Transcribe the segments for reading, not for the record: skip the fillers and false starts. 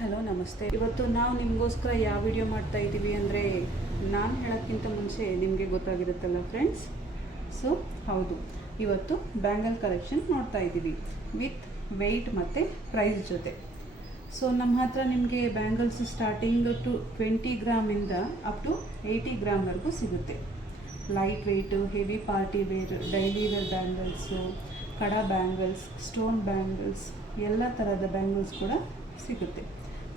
Hello ನಮಸ್ತೆ. ಇವತ್ತು ನಾವು ನಿಮಗೋಸ್ಕರ ಯಾವ ವಿಡಿಯೋ ಮಾಡ್ತಾ ಇದ್ದೀವಿ ಅಂದರೆ, ನಾನು ಹೇಳೋಕ್ಕಿಂತ ಮುಂಚೆ ನಿಮಗೆ ಗೊತ್ತಾಗಿರುತ್ತಲ್ಲ ಫ್ರೆಂಡ್ಸ್. ಸೊ ಹೌದು, ಇವತ್ತು ಬ್ಯಾಂಗಲ್ ಕಲೆಕ್ಷನ್ ನೋಡ್ತಾ ಇದ್ದೀವಿ ವಿತ್ ವೆಯ್ಟ್ ಮತ್ತು ಪ್ರೈಸ್ ಜೊತೆ. ಸೊ ನಮ್ಮ ಹತ್ರ ನಿಮಗೆ ಬ್ಯಾಂಗಲ್ಸ್ ಸ್ಟಾರ್ಟಿಂಗ್ ಟು 20 ಗ್ರಾಮಿಂದ ಅಪ್ ಟು 80 ಗ್ರಾಮ್ವರೆಗೂ ಸಿಗುತ್ತೆ. Light weight, heavy party wear, daily wear bangles, kada bangles, stone bangles, ಎಲ್ಲ ಥರದ ಬ್ಯಾಂಗಲ್ಸ್ ಕೂಡ ಸಿಗುತ್ತೆ.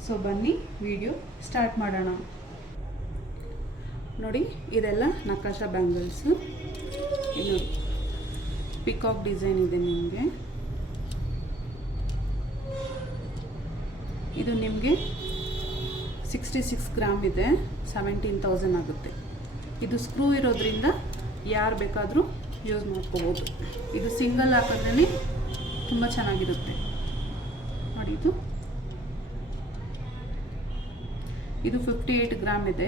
ಸೊ ಬನ್ನಿ ವಿಡಿಯೋ ಸ್ಟಾರ್ಟ್ ಮಾಡೋಣ. ನೋಡಿ, ಇದೆಲ್ಲ ನಕಾಶಾ ಬ್ಯಾಂಗಲ್ಸು. ಇದು ಪಿಕಾಕ್ ಡಿಸೈನ್ ಇದೆ ನಿಮಗೆ. ಇದು ನಿಮಗೆ 66 ಗ್ರಾಮ್ ಇದೆ, 17,000 ಆಗುತ್ತೆ. ಇದು ಸ್ಕ್ರೂ ಇರೋದ್ರಿಂದ ಯಾರು ಬೇಕಾದರೂ ಯೂಸ್ ಮಾಡ್ಕೋಬೋದು. ಇದು ಸಿಂಗಲ್ ಹಾಕಿದ್ರೇ ತುಂಬ ಚೆನ್ನಾಗಿರುತ್ತೆ. ನೋಡಿ, ಇದು 58 ಗ್ರಾಮ್ ಇದೆ,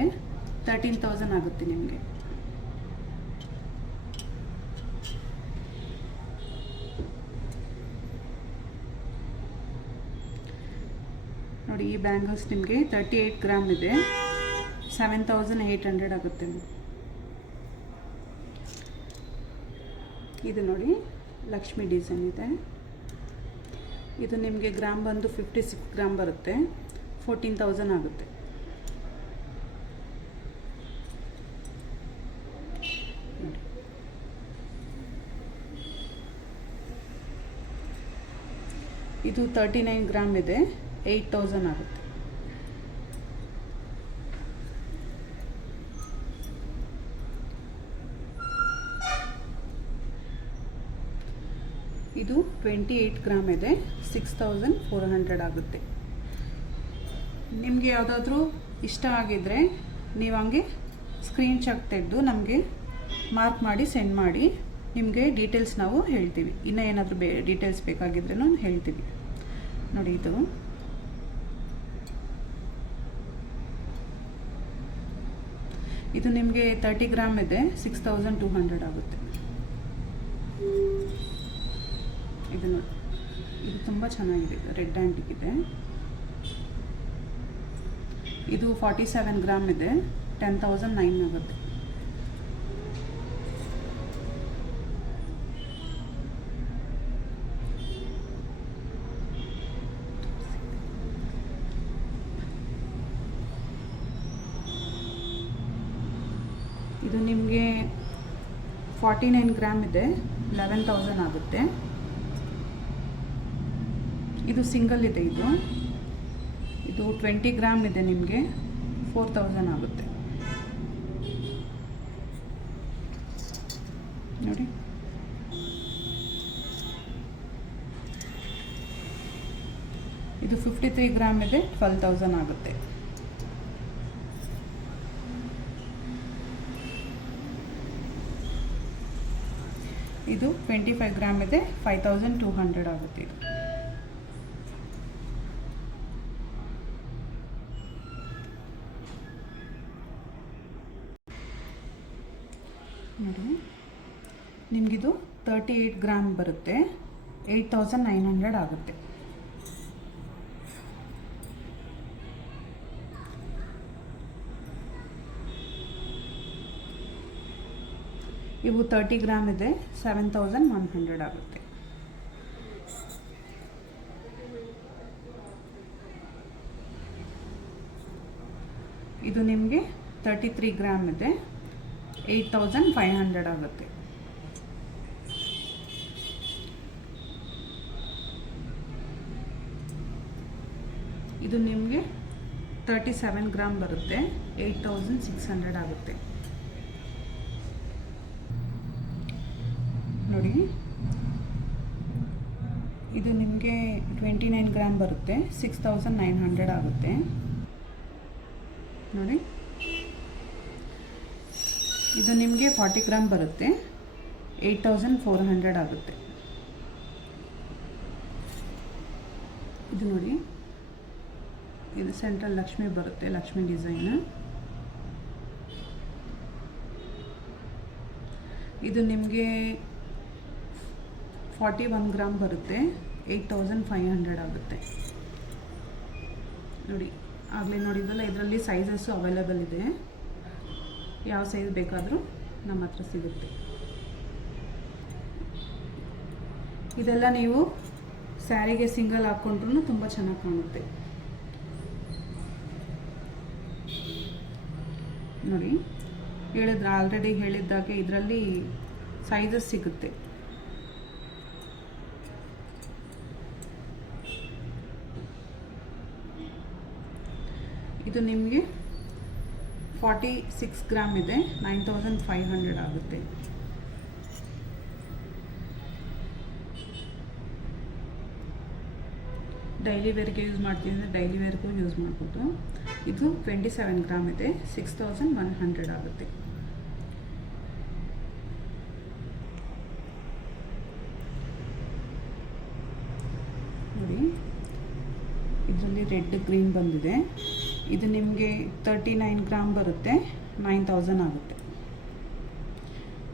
13,000 ಆಗುತ್ತೆ ನಿಮಗೆ. ನೋಡಿ, ಈ ಬ್ಯಾಂಗಲ್ಸ್ ನಿಮಗೆ 38 ಗ್ರಾಮ್ ಇದೆ, 7,800 ಆಗುತ್ತೆ. ಇದು ನೋಡಿ, ಲಕ್ಷ್ಮಿ ಡಿಸೈನ್ ಇದೆ. ಇದು ನಿಮಗೆ ಗ್ರಾಮ್ ಬಂದು 56 ಗ್ರಾಮ್ ಬರುತ್ತೆ, 14,000 ಆಗುತ್ತೆ. ಇದು 39 ಗ್ರಾಮ್ ಇದೆ, 8,000 ಆಗುತ್ತೆ. ಇದು 28 ಗ್ರಾಮ್ ಇದೆ, 6,400 ಆಗುತ್ತೆ. ನಿಮಗೆ ಯಾವುದಾದ್ರೂ ಇಷ್ಟ ಆಗಿದ್ದರೆ ನೀವು ಹಂಗೆ ಸ್ಕ್ರೀನ್ ಶಾಟ್ ತೆಗೆದು ನಮಗೆ ಮಾರ್ಕ್ ಮಾಡಿ ಸೆಂಡ್ ಮಾಡಿ. ನಿಮಗೆ ಡೀಟೇಲ್ಸ್ ನಾವು ಹೇಳ್ತೀವಿ. ಇನ್ನೂ ಏನಾದರೂ ಡೀಟೇಲ್ಸ್ ಬೇಕಾಗಿದ್ರೂ ಹೇಳ್ತೀವಿ. ನೋಡಿ, ಇದು ನಿಮಗೆ 30 ಗ್ರಾಮ್ ಇದೆ, 6,200 ಆಗುತ್ತೆ. ಇದು ನೋಡಿ, ಇದು ತುಂಬ ಚೆನ್ನಾಗಿದೆ, ರೆಡ್ ಆ್ಯಂಟಿಕ್ ಇದೆ. ಇದು 47 ಗ್ರಾಮ್ ಇದೆ, 10,900 ಆಗುತ್ತೆ. ಇದು ನಿಮಗೆ 49 ಗ್ರಾಮ್ ಇದೆ, 11,000 ಆಗುತ್ತೆ. ಇದು ಸಿಂಗಲ್ ಇದೆ. ಇದು 20 ಗ್ರಾಮ್ ಇದೆ, ನಿಮಗೆ 4,000 ಆಗುತ್ತೆ. ನೋಡಿ, ಇದು 53 ಗ್ರಾಮ್ ಇದೆ, 12,000 ಆಗುತ್ತೆ. ಇದು 25 ಗ್ರಾಮ್ ಇದೆ, 5,200 ಆಗುತ್ತೆ. ನೋಡಿ, ನಿಮಗಿದು 38 ಗ್ರಾಮ್ ಬರುತ್ತೆ, 8,900 ಆಗುತ್ತೆ. ಇವು 30 ಗ್ರಾಮ್ ಇದೆ, 7,100 ಆಗುತ್ತೆ. ಇದು ನಿಮಗೆ 33 ಗ್ರಾಮ್ ಇದೆ, 8,500 ಆಗುತ್ತೆ. ಇದು ನಿಮಗೆ 37 ಗ್ರಾಮ್ ಬರುತ್ತೆ, 8,600 ಆಗುತ್ತೆ. ನೋಡಿ, ಇದು ನಿಮಗೆ 29 ಗ್ರಾಮ್ ಬರುತ್ತೆ, 6,900 ಆಗುತ್ತೆ. ನೋಡಿ, ಇದು ನಿಮಗೆ 40 ಗ್ರಾಮ್ ಬರುತ್ತೆ, 8,400 ಆಗುತ್ತೆ. ಇದು ನೋಡಿ, ಇದು ಸೆಂಟ್ರಲ್ ಲಕ್ಷ್ಮಿ ಬರುತ್ತೆ, ಲಕ್ಷ್ಮಿ ಡಿಸೈನ್. ಇದು ನಿಮಗೆ 41 ಗ್ರಾಮ್ ಬರುತ್ತೆ, 8,500 ಆಗುತ್ತೆ. ನೋಡಿ ಆಗಲೇ ನೋಡಿದ್ರಲ್ಲ, ಇದರಲ್ಲಿ ಸೈಜಸ್ಸು ಅವೈಲೇಬಲ್ ಇದೆ. ಯಾವ ಸೈಜ್ ಬೇಕಾದರೂ ನಮ್ಮ ಹತ್ರ ಸಿಗುತ್ತೆ. ಇದೆಲ್ಲ ನೀವು ಸ್ಯಾರಿಗೆ ಸಿಂಗಲ್ ಹಾಕ್ಕೊಂಡ್ರೂ ತುಂಬ ಚೆನ್ನಾಗಿ ಕಾಣುತ್ತೆ. ನೋಡಿ ಆಲ್ರೆಡಿ ಹೇಳಿದ್ದಾಗೆ ಇದರಲ್ಲಿ ಸೈಜಸ್ ಸಿಗುತ್ತೆ. ಇದು ನಿಮಗೆ 46 ಗ್ರಾಮ್ ಇದೆ, 9500 ಆಗುತ್ತೆ. ಡೈಲಿ ವೇರ್ಗೆ ಯೂಸ್ ಮಾಡ್ತೀವಿ ಅಂದರೆ ಡೈಲಿ ವೇರ್ಗೂ ಯೂಸ್ ಮಾಡ್ಬೋದು. ಇದು 27 ಗ್ರಾಮ್ ಇದೆ, 6100 ಆಗುತ್ತೆ. ನೋಡಿ ಇದರಲ್ಲಿ ರೆಡ್ ಗ್ರೀನ್ ಬಂದಿದೆ. ಇದು ನಿಮಗೆ 39 ಗ್ರಾಮ್ ಬರುತ್ತೆ, 9000 ಆಗುತ್ತೆ.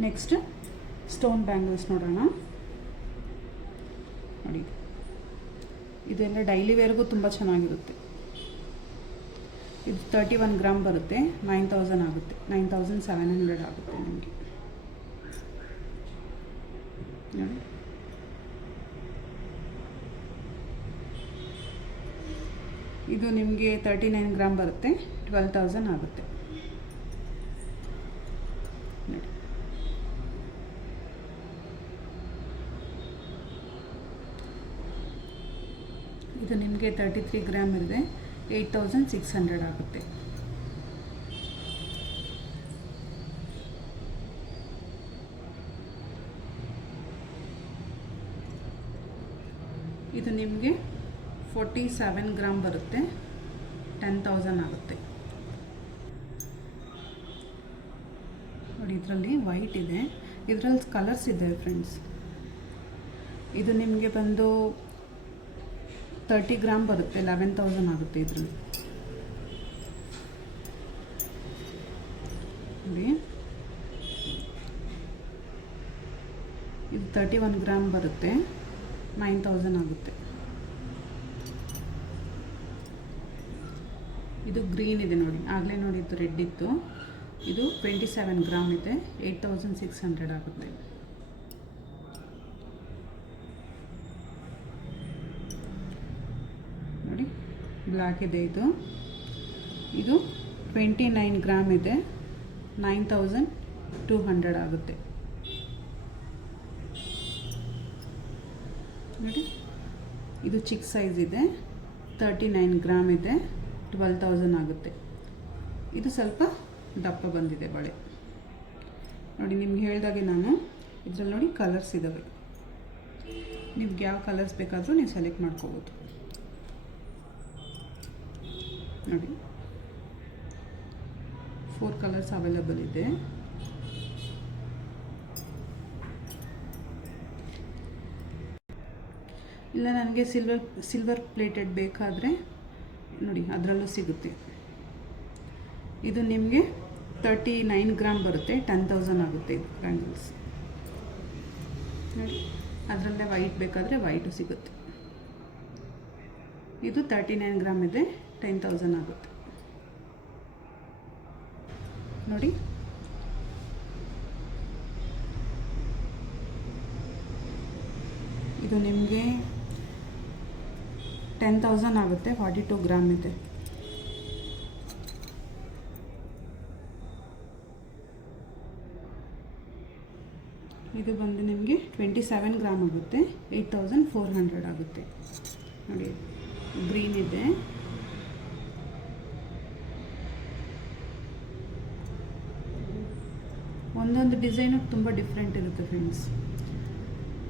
ನೆಕ್ಸ್ಟ್ ಸ್ಟೋನ್ ಬ್ಯಾಂಗಲ್ಸ್ ನೋಡೋಣ. ನೋಡಿ ಇದೆಲ್ಲ ಡೈಲಿ ವೇರ್ಗೂ ತುಂಬ ಚೆನ್ನಾಗಿರುತ್ತೆ. ಇದು 31 ಗ್ರಾಮ್ ಬರುತ್ತೆ, 9000 ಆಗುತ್ತೆ, 9700 ಆಗುತ್ತೆ ನಿಮಗೆ. ನೋಡಿ ಇದು ನಿಮಗೆ 39 ಗ್ರಾಮ್ ಬರುತ್ತೆ, 12000 ಆಗುತ್ತೆ. ನೋಡಿ ಇದು ನಿಮಗೆ 33 ಗ್ರಾಮ್ ಇದೆ, 8600 ಆಗುತ್ತೆ. ಇದು ನಿಮಗೆ 47 ಗ್ರಾಮ್ ಬರುತ್ತೆ, 10000 ಆಗುತ್ತೆ. ನೋಡಿ ಇದರಲ್ಲಿ ವೈಟ್ ಇದೆ, ಇದರಲ್ಲಿ ಕಲರ್ಸ್ ಇದೆ ಫ್ರೆಂಡ್ಸ್. ಇದು ನಿಮಗೆ ಬಂದು 30 ಗ್ರಾಮ್ ಬರುತ್ತೆ, 11000 ಆಗುತ್ತೆ. ಇದರಲ್ಲಿ ನೋಡಿ ಇದು 31 ಗ್ರಾಮ್ ಬರುತ್ತೆ, 9000 ಆಗುತ್ತೆ. ಇದು ಗ್ರೀನ್ ಇದೆ ನೋಡಿ, ಆಗಲೇ ನೋಡಿದ್ದು ರೆಡ್ ಇತ್ತು. ಇದು 27 ಗ್ರಾಮ್ ಇದೆ, 8600 ಆಗುತ್ತೆ. ನೋಡಿ ಬ್ಲ್ಯಾಕ್ ಇದೆ. ಇದು 29 ಗ್ರಾಮ್ ಇದೆ, 9200 ಆಗುತ್ತೆ. ನೋಡಿ ಇದು ಚಿಕ್ಕ ಸೈಜ್ ಇದೆ, 39 ಗ್ರಾಮ್ ಇದೆ, 12000 ಆಗುತ್ತೆ. ಇದು ಸ್ವಲ್ಪ ದಪ್ಪ ಬಂದಿದೆ ಬಳೆ. ನೋಡಿ ನಿಮ್ಗೆ ಹೇಳಿದಾಗೆ ನಾನು ಇದರಲ್ಲಿ ನೋಡಿ ಕಲರ್ಸ್ ಇದ್ದಾವೆ. ನಿಮ್ಗೆ ಯಾವ ಕಲರ್ಸ್ ಬೇಕಾದರೂ ನೀವು ಸೆಲೆಕ್ಟ್ ಮಾಡ್ಕೋಬೋದು. ನೋಡಿ 4 ಕಲರ್ಸ್ ಅವೈಲೇಬಲ್ ಇದೆ. ಇಲ್ಲ ನನಗೆ ಸಿಲ್ವರ್ ಪ್ಲೇಟೆಡ್ ಬೇಕಾದರೆ ನೋಡಿ ಅದರಲ್ಲೂ ಸಿಗುತ್ತೆ. ಇದು ನಿಮಗೆ 39 ಗ್ರಾಮ್ ಬರುತ್ತೆ, 10000 ಆಗುತ್ತೆ. ಇದು ಬ್ಯಾಂಗಲ್ಸ್ ನೋಡಿ, ಅದರಲ್ಲೇ ವೈಟ್ ಬೇಕಾದರೆ ವೈಟು ಸಿಗುತ್ತೆ. ಇದು 39 ಗ್ರಾಮ್ ಇದೆ, 10000 ಆಗುತ್ತೆ. ನೋಡಿ ಇದು ನಿಮಗೆ 10000 ಆಗುತ್ತೆ, 42 ಗ್ರಾಮ್ ಇದೆ. ಇದು ಬಂದು ನಿಮಗೆ 27 ಗ್ರಾಮ್ ಆಗುತ್ತೆ, 8400 ಆಗುತ್ತೆ. ನೋಡಿ ಗ್ರೀನ್ ಇದೆ. ಒಂದೊಂದು ಡಿಸೈನು ತುಂಬ ಡಿಫ್ರೆಂಟ್ ಇರುತ್ತೆ ಫ್ರೆಂಡ್ಸ್.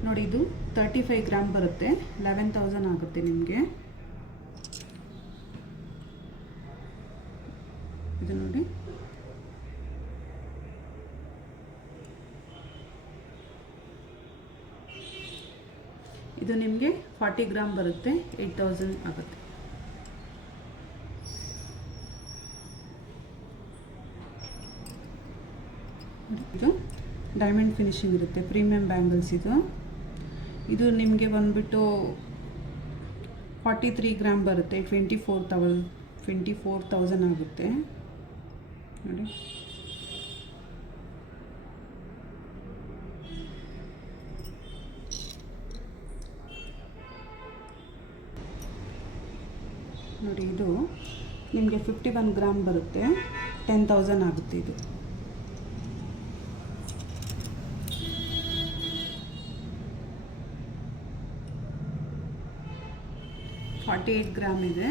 ನೋಡಿ ಇದು 35 ಗ್ರಾಮ್ ಬರುತ್ತೆ, 11000 ಆಗುತ್ತೆ ನಿಮಗೆ. ಇದು ನೋಡಿ ಇದು ನಿಮಗೆ 40 ಗ್ರಾಮ್ ಬರುತ್ತೆ, 8000 ಆಗುತ್ತೆ. ಇದು ಡೈಮಂಡ್ ಫಿನಿಶಿಂಗ್ ಇರುತ್ತೆ, ಪ್ರೀಮಿಯಂ ಬ್ಯಾಂಗಲ್ಸ್ ಇದು. ಇದು ನಿಮಗೆ ಬಂದುಬಿಟ್ಟು 43 ಗ್ರಾಮ್ ಬರುತ್ತೆ. 24,000 ಆಗುತ್ತೆ ನೋಡಿ. ನೋಡಿ ಇದು ನಿಮಗೆ 51 ಗ್ರಾಮ್ ಬರುತ್ತೆ. 10,000 ಆಗುತ್ತೆ ಇದು. ಫಾರ್ಟಿ 48 ಗ್ರಾಮ್ ಇದೆ.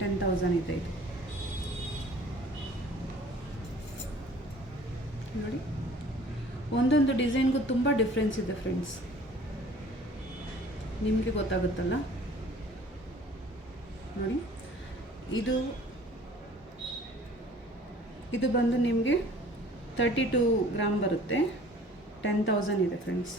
10,000 ಇದೆ ಇದು ನೋಡಿ. ಒಂದೊಂದು ಡಿಸೈನ್ಗೂ ತುಂಬ ಡಿಫ್ರೆನ್ಸ್ ಇದೆ ಫ್ರೆಂಡ್ಸ್, ನಿಮಗೆ ಗೊತ್ತಾಗುತ್ತಲ್ಲ ನೋಡಿ. ಇದು ಬಂದು ನಿಮಗೆ 32 ಗ್ರಾಮ್ ಬರುತ್ತೆ. 10,000 ಇದೆ ಫ್ರೆಂಡ್ಸ್.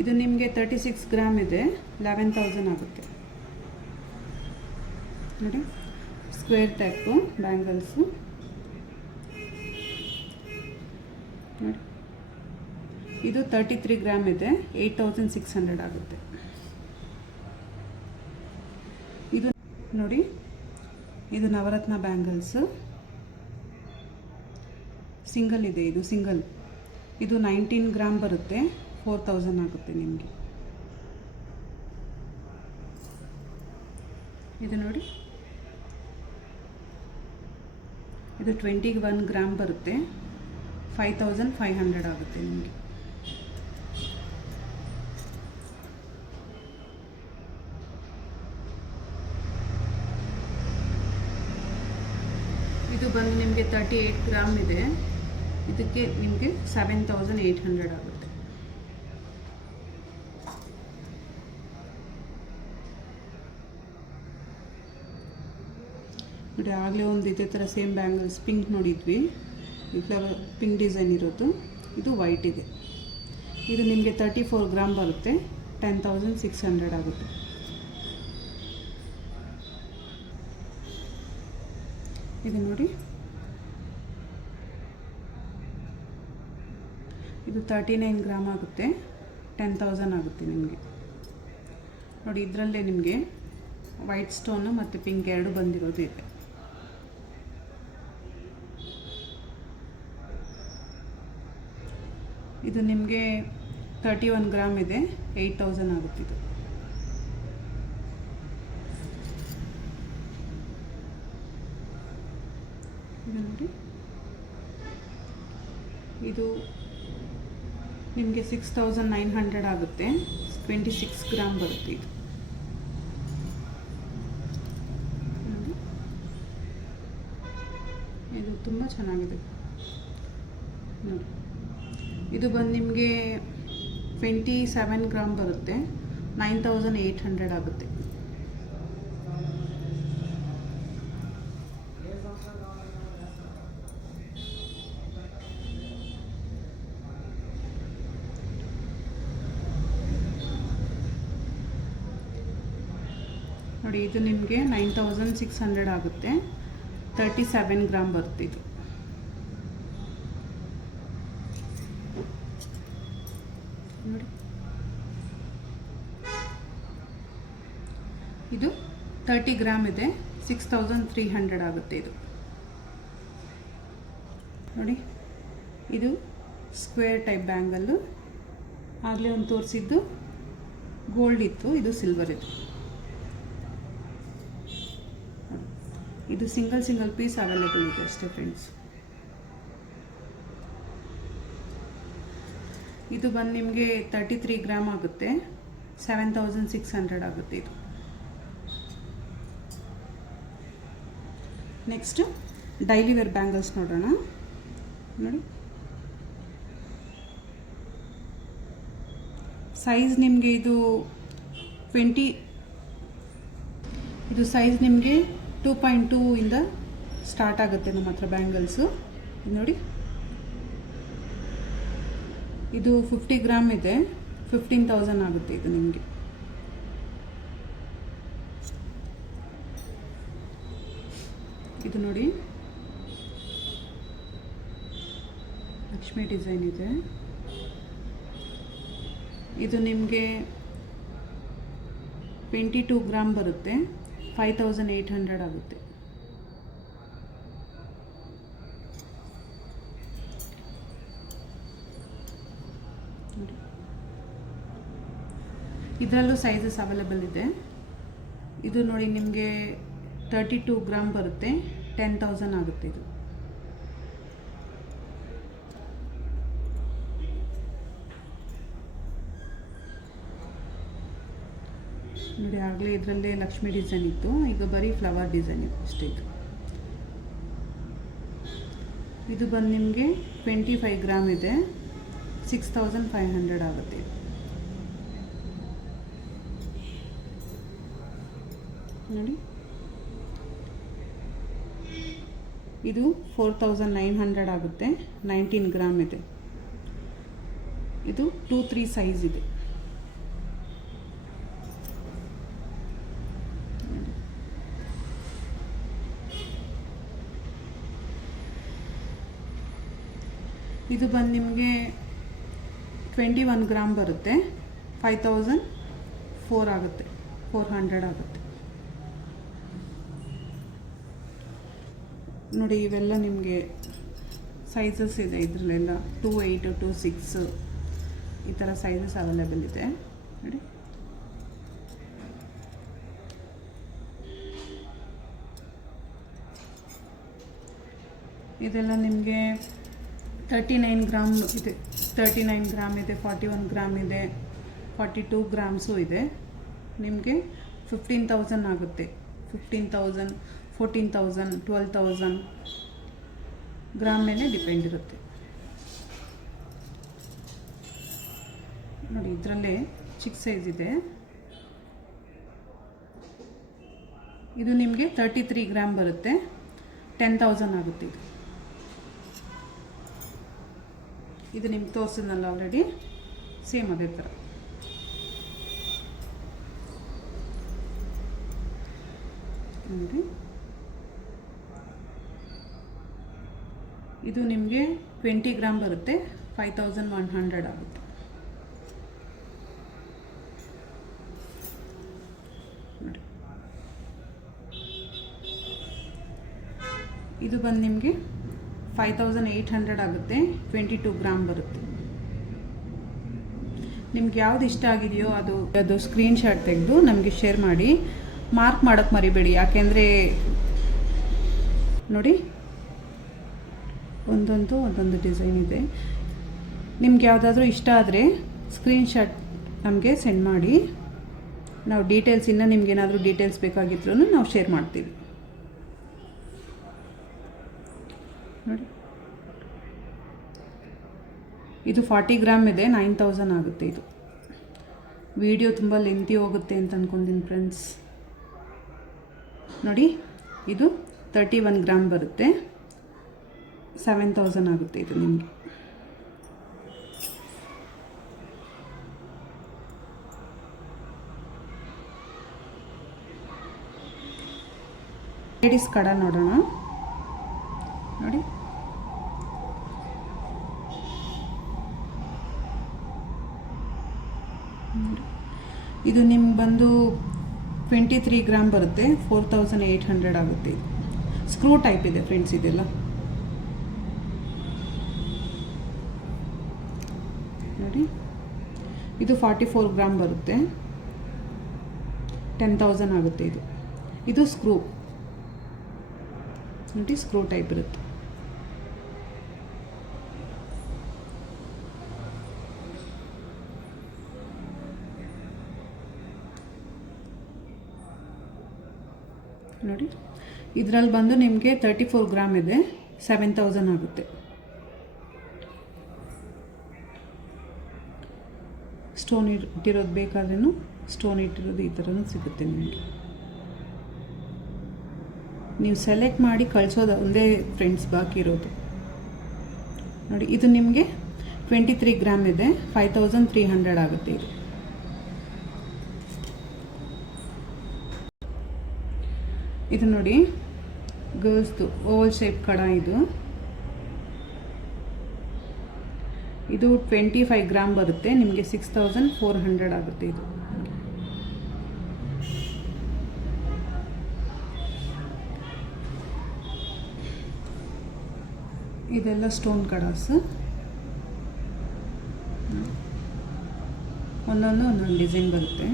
ಇದು ನಿಮಗೆ 36 ಗ್ರಾಮ್ ಇದೆ. 11,000 ಆಗುತ್ತೆ ನೋಡಿ. ಸ್ಕ್ವೇರ್ ಟೈಪು ಬ್ಯಾಂಗಲ್ಸು ನೋಡಿ. ಇದು 33 ಗ್ರಾಮ್ ಇದೆ. 8,600 ಆಗುತ್ತೆ. ಇದು ನೋಡಿ, ಇದು ನವರತ್ನ ಬ್ಯಾಂಗಲ್ಸು ಸಿಂಗಲ್ ಇದೆ. ಇದು ಸಿಂಗಲ್. ಇದು 19 ಗ್ರಾಮ್ ಬರುತ್ತೆ. 4,000 ಆಗುತ್ತೆ ನಿಮಗೆ. ಇದು ನೋಡಿ, ಇದು 21 ಗ್ರಾಮ್ ಬರುತ್ತೆ. 5,500 ಆಗುತ್ತೆ ನಿಮಗೆ. ಇದು ಬಂದು ನಿಮಗೆ 38 ಗ್ರಾಮ್ ಇದೆ. ಇದಕ್ಕೆ ನಿಮಗೆ 7,800 ಆಗುತ್ತೆ. ನೋಡಿ, ಆಗಲೇ ಒಂದು ಇದೇ ಥರ ಸೇಮ್ ಬ್ಯಾಂಗಲ್ಸ್ ಪಿಂಕ್ ನೋಡಿದ್ವಿ. ಈ ಫ್ಲವರ್ ಪಿಂಕ್ ಡಿಸೈನ್ ಇರೋದು. ಇದು ವೈಟ್ ಇದೆ. ಇದು ನಿಮಗೆ 34 ಗ್ರಾಮ್ ಬರುತ್ತೆ. 10,600 ಆಗುತ್ತೆ. ಇದು ನೋಡಿ, ಇದು 39 ಗ್ರಾಮ್ ಆಗುತ್ತೆ. 10,000 ಆಗುತ್ತೆ ನಿಮಗೆ ನೋಡಿ. ಇದರಲ್ಲೇ ನಿಮಗೆ ವೈಟ್ ಸ್ಟೋನು ಮತ್ತು ಪಿಂಕ್ ಎರಡು ಬಂದಿರೋದು ಇದೆ. ಇದು ನಿಮಗೆ 31 ಗ್ರಾಮ್ ಇದೆ. 8,000 ಆಗುತ್ತೆ ಇದು. ಇದು ನೋಡಿ, ಇದು ನಿಮಗೆ 6,900 ಆಗುತ್ತೆ. 26 ಗ್ರಾಮ್ ಬರುತ್ತೆ ಇದು. ಇದು ತುಂಬ ಚೆನ್ನಾಗಿದೆ ನೋಡಿ. ಇದು ಬಂದು ನಿಮಗೆ 27 ಗ್ರಾಮ್ ಬರುತ್ತೆ. 9,800 ಆಗುತ್ತೆ. ನೋಡಿ, ಇದು ನಿಮಗೆ 9,600 ಆಗುತ್ತೆ. 37 ಗ್ರಾಮ್ ಬರುತ್ತೆ ಇದು. ನೋಡಿ, ಇದು 30 ಗ್ರಾಮ್ ಇದೆ. 6,300 ಆಗುತ್ತೆ ಇದು ನೋಡಿ. ಇದು ಸ್ಕ್ವೇರ್ ಟೈಪ್ ಬ್ಯಾಂಗಲ್ಲು. ಆಗಲೇ ಒಂದು ತೋರಿಸಿದ್ದು ಗೋಲ್ಡ್ ಇತ್ತು, ಇದು ಸಿಲ್ವರ್ ಇದು. ಇದು ಸಿಂಗಲ್ ಪೀಸ್ ಅವೈಲೇಬಲ್ ಇದೆ ಅಷ್ಟೇ ಫ್ರೆಂಡ್ಸ್. ಇದು ಬಂದು ನಿಮಗೆ 33 ಗ್ರಾಮ್ ಆಗುತ್ತೆ. 7,600 ಆಗುತ್ತೆ ಇದು. ನೆಕ್ಸ್ಟ್ ಡೈಲಿ ವೇರ್ ಬ್ಯಾಂಗಲ್ಸ್ ನೋಡೋಣ ನೋಡಿ. ಸೈಜ್ ನಿಮಗೆ ಇದು ಸೈಜ್ ನಿಮಗೆ 2.2 ಇಂದ ಸ್ಟಾರ್ಟ್ ಆಗುತ್ತೆ ನಮ್ಮ ಹತ್ರ ಬ್ಯಾಂಗಲ್ಸು ನೋಡಿ. ಇದು 50 ಗ್ರಾಮ್ ಇದೆ. 15,000 ಆಗುತ್ತೆ ಇದು ನಿಮಗೆ. ಇದು ನೋಡಿ, ಲಕ್ಷ್ಮಿ ಡಿಸೈನ್ ಇದೆ. ಇದು ನಿಮಗೆ 22 ಗ್ರಾಮ್ ಬರುತ್ತೆ, 5800 ಆಗುತ್ತೆ. ಇದರಲ್ಲೂ ಸೈಜಸ್ ಅವೈಲೇಬಲ್ ಇದೆ. ಇದು ನೋಡಿ ನಿಮಗೆ 32 ಗ್ರಾಮ್ ಬರುತ್ತೆ, 10,000 ಆಗುತ್ತೆ. ಇದು ನೋಡಿ, ಆಗಲೇ ಇದರಲ್ಲೇ ಲಕ್ಷ್ಮಿ ಡಿಸೈನ್ ಇತ್ತು, ಈಗ ಬರೀ ಫ್ಲವರ್ ಡಿಸೈನ್ ಇತ್ತು ಅಷ್ಟೇ. ಇದು ಬಂದು ನಿಮಗೆ 25 ಗ್ರಾಮ್ ಇದೆ, 6500 ಆಗುತ್ತೆ. ನೋಡಿ, ಇದು 4900 ಆಗುತ್ತೆ, 19 ಗ್ರಾಮ್ ಇದೆ. ಇದು 2-3 ಸೈಜ್ ಇದೆ. ಇದು ಬಂದು ನಿಮಗೆ 21 ಗ್ರಾಮ್ ಬರುತ್ತೆ, 5400 ಆಗುತ್ತೆ, 400 ಆಗುತ್ತೆ. ನೋಡಿ, ಇವೆಲ್ಲ ನಿಮಗೆ ಸೈಜಸ್ ಇದೆ. ಇದರಲ್ಲೆಲ್ಲ 2-8, 2-6 ಈ ಥರ ಸೈಜಸ್ ಅವೈಲೇಬಲ್ ಇದೆ. ನೋಡಿ, ಇದೆಲ್ಲ ನಿಮಗೆ 39 ಗ್ರಾಮ್ ಇದೆ, 39 ಗ್ರಾಮ್ ಇದೆ, 41 ಗ್ರಾಮ್ ಇದೆ, 42 ಗ್ರಾಮ್ಸು ಇದೆ. ನಿಮಗೆ 15,000 ಆಗುತ್ತೆ. 15,000, 14,000, 12,000 ಗ್ರಾಮ್ ಮೇಲೆ ಡಿಪೆಂಡ್ ಇರುತ್ತೆ. ನೋಡಿ, ಇದರಲ್ಲೇ ಚಿಕ್ಕ ಸೈಜ್ ಇದೆ. ಇದು ನಿಮಗೆ 33 ಗ್ರಾಮ್ ಬರುತ್ತೆ, 10,000 ಆಗುತ್ತೆ. ಇದು ನಿಮ್ಗೆ ತೋರಿಸಿದ್ನಲ್ಲ ಆಲ್ರೆಡಿ, ಸೇಮ್ ಅದೇ ಥರ. ನೋಡಿ, ಇದು ನಿಮಗೆ 20 ಗ್ರಾಮ್ ಬರುತ್ತೆ, 5100 ಆಗುತ್ತೆ. ನೋಡಿ, ಇದು ಬಂದು ನಿಮಗೆ 5800 ಆಗುತ್ತೆ, 22 ಗ್ರಾಮ್ ಬರುತ್ತೆ. ನಿಮ್ಗೆ ಯಾವ್ದು ಇಷ್ಟ ಆಗಿದೆಯೋ ಅದು ಸ್ಕ್ರೀನ್ಶಾಟ್ ತೆಗೆದು ನಮಗೆ ಶೇರ್ ಮಾಡಿ. ಮಾರ್ಕ್ ಮಾಡೋಕ್ಕೆ ಮರಿಬೇಡಿ, ಯಾಕೆಂದರೆ ನೋಡಿ, ಒಂದೊಂದು ಡಿಸೈನ್ ಇದೆ. ನಿಮ್ಗೆ ಯಾವುದಾದ್ರೂ ಇಷ್ಟ ಆದರೆ ಸ್ಕ್ರೀನ್ಶಾಟ್ ನಮಗೆ ಸೆಂಡ್ ಮಾಡಿ. ನಾವು ಡೀಟೇಲ್ಸ್, ಇನ್ನೂ ನಿಮ್ಗೇನಾದರೂ ಡೀಟೇಲ್ಸ್ ಬೇಕಾಗಿದ್ರೂ ನಾವು ಶೇರ್ ಮಾಡ್ತೀವಿ. ನೋಡಿ, ಇದು 40 ಗ್ರಾಮ್ ಇದೆ, 9000 ಆಗುತ್ತೆ. ಇದು ವಿಡಿಯೋ ತುಂಬ ಲೆಂತಿ ಹೋಗುತ್ತೆ ಅಂತ ಅಂದ್ಕೊಂಡಿದ್ದೀನಿ ಫ್ರೆಂಡ್ಸ್. ನೋಡಿ, ಇದು 31 ಗ್ರಾಮ್ ಬರುತ್ತೆ, 7000 ಆಗುತ್ತೆ. ಇದು ನಿಮಗೆ ಲೇಡೀಸ್ ಕಡ ನೋಡೋಣ. ನೋಡಿ, ಇದು ನಿಮ್ಗೆ ಬಂದು 23 ಗ್ರಾಮ್ ಬರುತ್ತೆ, 4800 ಆಗುತ್ತೆ. ಸ್ಕ್ರೂ ಟೈಪ್ ಇದೆ ಫ್ರೆಂಡ್ಸ್ ಇದೆಲ್ಲ. ನೋಡಿ, ಇದು 44 ಗ್ರಾಮ್ ಬರುತ್ತೆ, 10,000 ಆಗುತ್ತೆ. ಇದು ಸ್ಕ್ರೂ ನೋಡಿ, ಸ್ಕ್ರೂ ಟೈಪ್ ಇರುತ್ತೆ. ನೋಡಿ, ಇದರಲ್ಲಿ ಬಂದು ನಿಮಗೆ 34 ಗ್ರಾಮ್ ಇದೆ, 7000 ಆಗುತ್ತೆ. ಸ್ಟೋನ್ ಇಟ್ಟಿರೋದು ಬೇಕಾದ್ರೂ ಸ್ಟೋನ್ ಇಟ್ಟಿರೋದು ಈ ಥರನೂ ಸಿಗುತ್ತೆ ನಿಮಗೆ. ನೀವು ಸೆಲೆಕ್ಟ್ ಮಾಡಿ ಕಳಿಸೋದು ಒಂದೇ ಫ್ರೆಂಡ್ಸ್ ಬಾಕಿ ಇರೋದು. ನೋಡಿ, ಇದು ನಿಮಗೆ 23 ಗ್ರಾಮ್ ಇದೆ, 5300 ಆಗುತ್ತೆ. ಇದು ನೋಡಿ, ಗರ್ಲ್ಸ್ದು ಓವಲ್ ಶೇಪ್ ಕಡ. ಇದು ಇದು 25 ಗ್ರಾಮ್ ಬರುತ್ತೆ, ನಿಮಗೆ 6400 ಆಗುತ್ತೆ ಇದು. ಇದೆಲ್ಲ ಸ್ಟೋನ್ ಕಡಾಸ್, ಒಂದೊಂದು ಡಿಸೈನ್ ಬರುತ್ತೆ.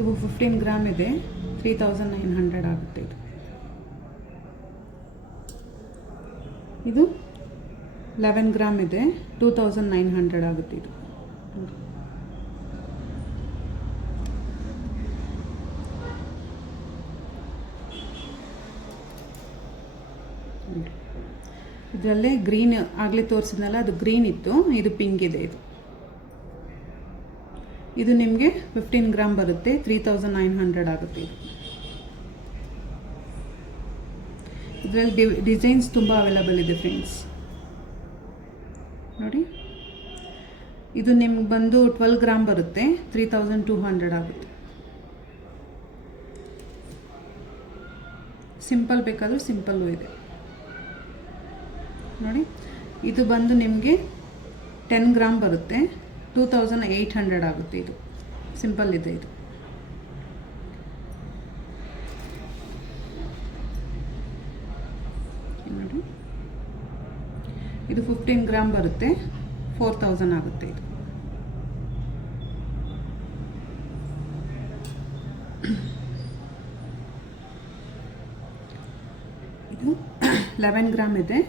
ಇವು 15 ಗ್ರಾಮ್ ಇದೆ, 3900 ಆಗುತ್ತೆ ಇದು. ಇದು 11 ಗ್ರಾಮ್ ಇದೆ, 2900 ಆಗುತ್ತೆ ಇದು. ಇದರಲ್ಲೇ ಗ್ರೀನ್ ಆಗಲೇ ತೋರಿಸಿದ್ನಲ್ಲ, ಅದು ಗ್ರೀನ್ ಇತ್ತು, ಇದು ಪಿಂಕ್ ಇದೆ. ಇದು ನಿಮಗೆ 15 ಗ್ರಾಮ್ ಬರುತ್ತೆ, 3900 ಆಗುತ್ತೆ ಇದು. ಇದರಲ್ಲಿ ಡಿಸೈನ್ಸ್ ತುಂಬ ಅವೈಲಬಲ್ ಇದೆ ಫ್ರೆಂಡ್ಸ್, ನೋಡಿ. ಇದು ನಿಮ್ಗೆ ಬಂದು 12 ಗ್ರಾಮ್ ಬರುತ್ತೆ, 3200 ಆಗುತ್ತೆ. ಸಿಂಪಲ್ ಬೇಕಾದರೂ ಸಿಂಪಲ್ಲು ಇದೆ ನೋಡಿ. ಇದು ಬಂದು ನಿಮಗೆ 10 ಗ್ರಾಮ್ ಬರುತ್ತೆ, 2800 ಆಗುತ್ತೆ ಇದು. ಸಿಂಪಲ್ ಇದೆ ಇದು. ನೋಡಿ, ಇದು 15 ಗ್ರಾಮ್ ಬರುತ್ತೆ, 4000 ಆಗುತ್ತೆ ಇದು. ಇದು 11 ಗ್ರಾಮ್ ಇದೆ,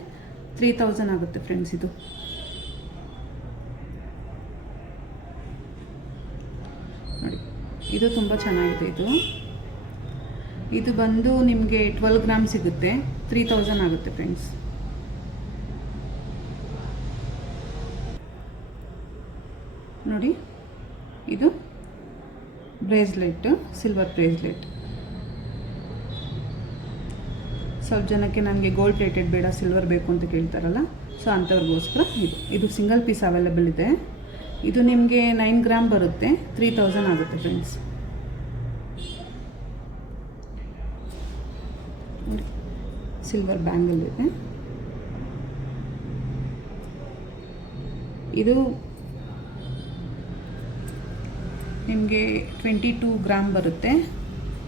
3000 ಆಗುತ್ತೆ ಫ್ರೆಂಡ್ಸ್ ಇದು. ನೋಡಿ, ಇದು ತುಂಬ ಚೆನ್ನಾಗಿದೆ ಇದು. ಇದು ಬಂದು ನಿಮಗೆ 12 ಗ್ರಾಮ್ ಸಿಗುತ್ತೆ, 3000 ಆಗುತ್ತೆ ಫ್ರೆಂಡ್ಸ್. ನೋಡಿ, ಇದು ಬ್ರೇಸ್ಲೆಟ್, ಸಿಲ್ವರ್ ಬ್ರೇಸ್ಲೆಟ್. ಸ್ವಲ್ಪ ಜನಕ್ಕೆ ನನಗೆ ಗೋಲ್ಡ್ ಪ್ಲೇಟೆಡ್ ಬೇಡ, ಸಿಲ್ವರ್ ಬೇಕು ಅಂತ ಕೇಳ್ತಾರಲ್ಲ, ಸೊ ಅಂಥವ್ರಿಗೋಸ್ಕರ ಇದು ಸಿಂಗಲ್ ಪೀಸ್ ಅವೈಲಬಲ್ ಇದೆ. ಇದು ನಿಮಗೆ 9 ಗ್ರಾಮ್ ಬರುತ್ತೆ, 3000 ಆಗುತ್ತೆ ಫ್ರೆಂಡ್ಸ್. ಸಿಲ್ವರ್ ಬ್ಯಾಂಗಲ್ ಇದೆ. ಇದು ನಿಮಗೆ 22 ಗ್ರಾಮ್ ಬರುತ್ತೆ,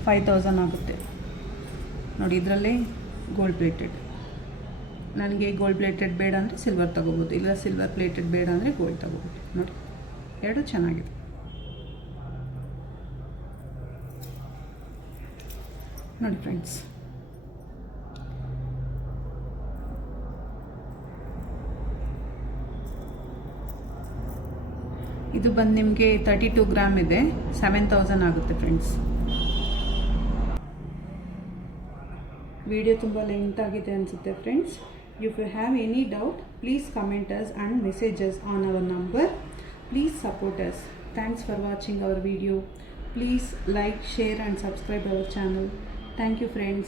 5000 ಆಗುತ್ತೆ ನೋಡಿ. ಇದರಲ್ಲೇ ಗೋಲ್ಡ್ ಪ್ಲೇಟೆಡ್. ನನಗೆ ಗೋಲ್ಡ್ ಪ್ಲೇಟೆಡ್ ಬೇಡ ಅಂದರೆ ಸಿಲ್ವರ್ ತೊಗೋಬೋದು, ಇಲ್ಲ ಸಿಲ್ವರ್ ಪ್ಲೇಟೆಡ್ ಬೇಡ ಅಂದರೆ ಗೋಲ್ಡ್ ತೊಗೋಬೋದು. ನೋಡಿ, ಎರಡು ಚೆನ್ನಾಗಿದೆ ನೋಡಿ ಫ್ರೆಂಡ್ಸ್. ಇದು ಬಂದು ನಿಮಗೆ 32 ಗ್ರಾಮ್ ಇದೆ, 7000 ಆಗುತ್ತೆ ಫ್ರೆಂಡ್ಸ್. ವಿಡಿಯೋ ತುಂಬ ಲೆಂತ್ ಆಗಿದೆ ಅನಿಸುತ್ತೆ friends. If you have any doubt, please comment us and messages on our number. Please support us. Thanks for watching our video. Please like, share and subscribe our channel. Thank you friends.